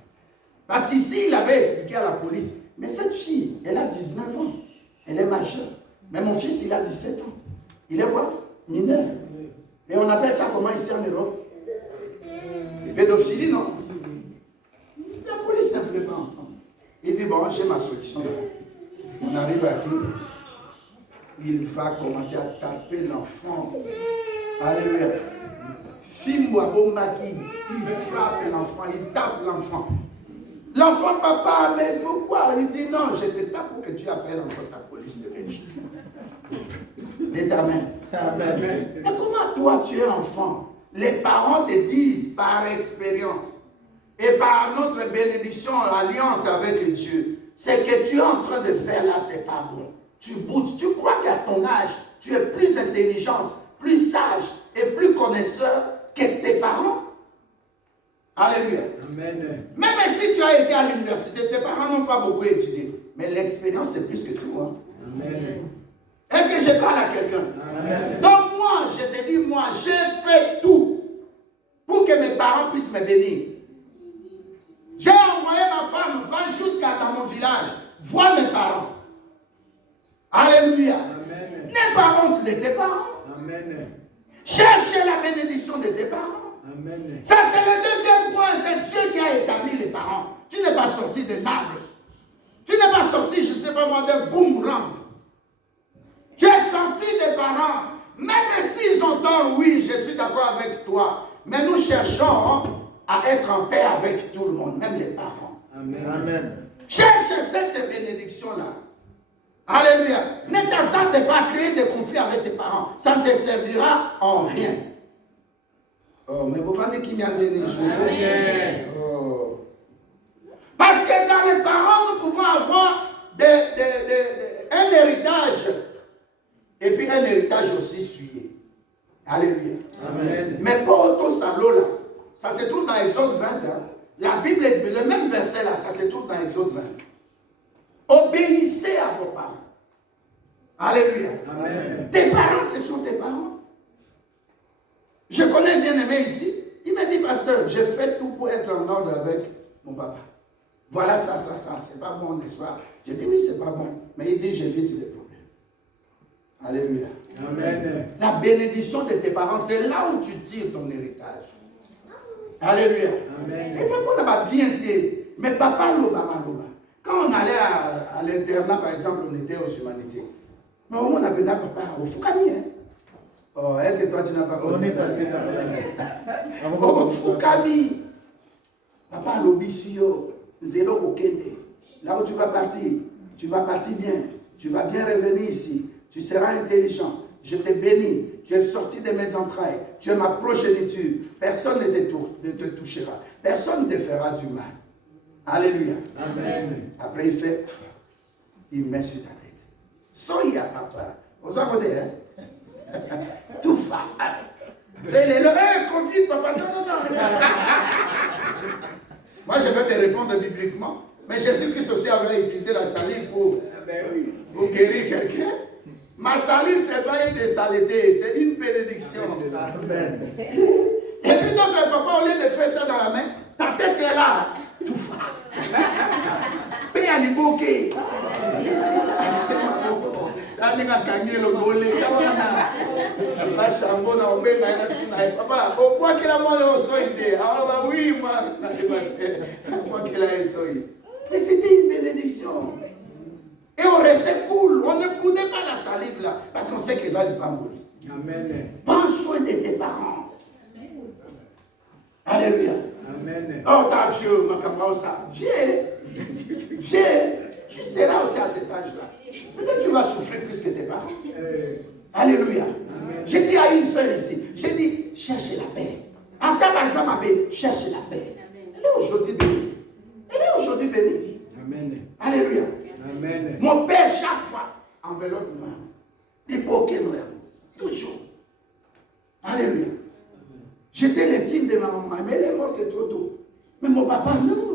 Parce qu'ici, il avait expliqué à la police, mais cette fille, elle a 19 ans. Elle est majeure. Mais mon fils, il a 17 ans. Il est quoi? Mineur. Et on appelle ça comment ici en Europe? Pédophilie, non? La police ne voulait pas entendre. Il dit, bon, j'ai ma solution. On arrive à qui? Il va commencer à taper l'enfant. Alléluia. Il frappe l'enfant, il tape l'enfant. L'enfant, papa, mais pourquoi? Il dit, non, je te tape pour que tu appelles encore ta police de Belgique. Dis amen. Amen. Mais comment toi, tu es enfant? Les parents te disent par expérience et par notre bénédiction, alliance avec Dieu, c'est que tu es en train de faire là, c'est pas bon. Tu boutes, tu crois qu'à ton âge, tu es plus intelligente, plus sage et plus connaisseur que tes parents. Alléluia. Amen. Même si tu as été à l'université, tes parents n'ont pas beaucoup étudié. Mais l'expérience, c'est plus que tout. Hein. Amen. Est-ce que je parle à quelqu'un? Amen. Donc moi, je te dis, moi, j'ai fait tout pour que mes parents puissent me bénir. J'ai envoyé ma femme, va jusqu'à dans mon village, voir mes parents. Alléluia. Amen. N'aie pas honte de tes parents. Amen. Cherche la bénédiction de tes parents. Amen. Ça, c'est le deuxième point. C'est Dieu qui a établi les parents. Tu n'es pas sorti d'un arbre. Tu n'es pas sorti, je ne sais pas moi, d'un boomerang. Tu es sorti des parents. Même s'ils ont tort, oui, je suis d'accord avec toi. Mais nous cherchons à être en paix avec tout le monde, même les parents. Amen. Amen. Cherche cette bénédiction-là. Alléluia. Ne t'attends pas à créer des conflits avec tes parents. Ça ne te servira en rien. Oh, mais vous voyez qui m'a donné ça. Amen. Oh. Parce que dans les parents, nous pouvons avoir un héritage. Et puis un héritage aussi suyé. Alléluia. Amen. Mais pas auto salo là. Ça se trouve dans Exode 20. Hein. La Bible, le même verset là, ça se trouve dans Exode 20. Obéissez à vos parents. Alléluia. Amen. Tes parents, ce sont tes parents. Je connais un bien-aimé ici. Il m'a dit, pasteur, je fais tout pour être en ordre avec mon papa. Voilà ça. C'est pas bon, n'est-ce pas? Je dis, oui, c'est pas bon. Mais il dit, j'évite les problèmes. Alléluia. Amen. La bénédiction de tes parents, c'est là où tu tires ton héritage. Alléluia. Amen. Et c'est qu'on n'a pas bien tiré. Mais papa, loba. Quand on allait à l'internat, par exemple, on était aux humanités. Mais au moins, on appelait papa au Fukami. Hein? Oh, est-ce que toi, tu n'as pas connu? On est passé par là. Au Fukami. Papa, l'obisio, zéro okende. Là où tu vas partir bien. Tu vas bien revenir ici. Tu seras intelligent. Je te bénis. Tu es sorti de mes entrailles. Tu es ma progéniture. Personne ne te touchera. Personne ne te fera du mal. Alléluia. Amen. Après, il fait, il met sur ta tête. Soya, papa. Vous en connaissez, hein? Tout va. Covid, papa. Non. Moi, je vais te répondre bibliquement. Mais Jésus-Christ aussi avait utilisé la salive pour guérir quelqu'un. Ma salive, ce n'est pas une des saletés, c'est une bénédiction. Amen. Et puis d'autres papas, au lieu de faire ça dans la main, ta tête est là. Tout fa. Paye à l'iboké. Papa, au point qu'il a moins soigné. Alors, oui, moi, mais c'était une bénédiction. Et on restait cool. On ne boudait pas la salive là. Parce qu'on sait que les gens ne pas mourir. Amen. Prends soin de tes parents. Alléluia. Amen. Oh, ta vieux, ma camarade, ça. Vieux. Tu seras aussi à cet âge-là. Peut-être tu vas souffrir plus que tes parents. Alléluia. J'ai dit à une soeur ici, j'ai dit, cherche la paix. En tabassant ma paix, cherche la paix. Elle est aujourd'hui bénie. Elle est aujourd'hui bénie. Amen. Alléluia. Amen. Mon père, chaque fois, enveloppe noire. Des bouquets noirs. Toujours. Alléluia. J'étais l'intime de ma maman, mais elle est morte trop tôt. Mais mon papa, non.